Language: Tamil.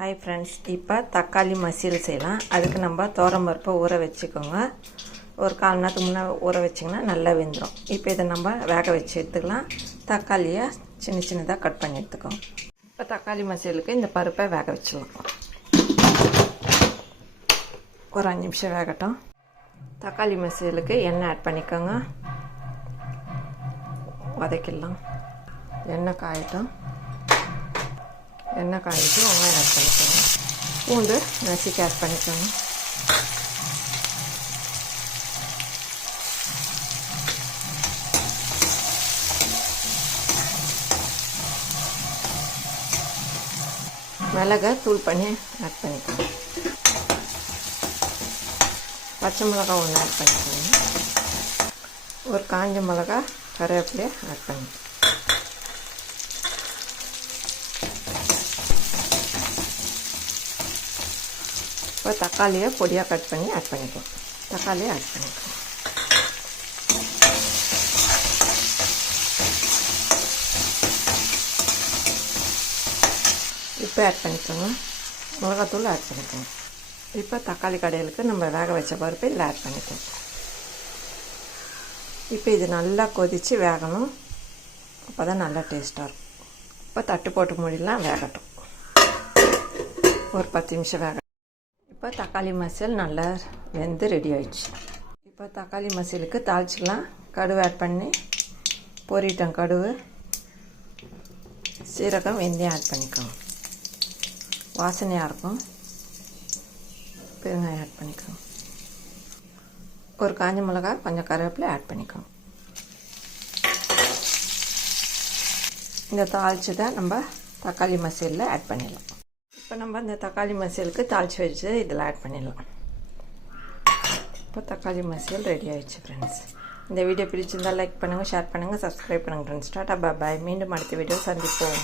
ஹாய் ஃப்ரெண்ட்ஸ், இப்போ தக்காளி மசியல் செய்யலாம். அதுக்கு நம்ம துவரம்பருப்பை ஊற வச்சுக்கோங்க. ஒரு 1/4 மணி நேரத்துக்கு முன்னே ஊற வச்சிங்கன்னா நல்லா வெந்துடும். இப்போ இதை நம்ம வேக வச்சு எடுத்துக்கலாம். தக்காளியை சின்ன சின்னதாக கட் பண்ணி எடுத்துக்கோங்க. இப்போ தக்காளி மசியலுக்கு இந்த பருப்பை வேக வச்சிடலாம். ஒரு 5 நிமிஷம் வேகட்டும். தக்காளி மசியலுக்கு எண்ணெய் ஆட் பண்ணிக்கோங்க. வதக்கிடலாம். எண்ணெய் காயட்டும். எண்ணெய் காய்ச்சி வெங்காயம் ஆட் பண்ணிக்கோங்க. பூண்டு நசுக்கி ஆட் பண்ணிக்கோங்க. மிளகா தூள் பண்ணி ஆட் பண்ணிக்கோங்க. பச்சை மிளகா ஒன்று ஆட் பண்ணிக்கோங்க. ஒரு காஞ்ச மிளகா கருவேப்பிலையை ஆட் பண்ணிக்கோங்க. இப்போ தக்காளியை பொடியாக கட் பண்ணி ஆட் பண்ணிக்கலாம். தக்காளியை ஆட் பண்ணிக்கலாம். இப்போ ஆட் பண்ணிக்கோங்க. மிளகாத்தூள் ஆட் பண்ணிக்கோங்க. இப்போ தக்காளி கடையிலுக்கு நம்ம வேக வச்ச பருப்பு இதில் ஆட் பண்ணிக்கலாம். இப்போ இது நல்லா கொதித்து வேகணும். அப்போ தான் நல்லா டேஸ்ட்டாக இருக்கும். இப்போ தட்டு போட்டு மூடிலாம் வேகட்டும். ஒரு 10 நிமிஷம் வேகட்டும். இப்போ தக்காளி மசியல் நல்லா வெந்து ரெடி ஆயிடுச்சு. இப்போ தக்காளி மசியலுக்கு தாளிச்சிக்கலாம். கடுகு ஆட் பண்ணி பொரிட்டோம். கடுகு, சீரகம், வெந்தயம் ஆட் பண்ணிக்கோங்க. வாசனையாக இருக்கும். பெருங்காயம் ஆட் பண்ணிக்கோங்க. ஒரு காஞ்ச மிளகா, கொஞ்சம் கருவேப்பிலை ஆட் பண்ணிக்கோங்க. இந்த தாளிச்சதை நம்ம தக்காளி மசியலில் ஆட் பண்ணிடலாம். இப்போ நம்ம இந்த தக்காளி மசியலுக்கு தாளித்து வச்சு இதில் ஆட் பண்ணிடலாம். இப்போ தக்காளி மசியல் ரெடி ஆகிடுச்சு ஃப்ரெண்ட்ஸ். இந்த வீடியோ பிடிச்சிருந்தால் லைக் பண்ணுங்கள், ஷேர் பண்ணுங்கள், சப்ஸ்கிரைப் பண்ணுங்கள் ஃப்ரெண்ட்ஸ். டாடா பாய். மீண்டும் அடுத்த வீடியோ சந்திப்போம்.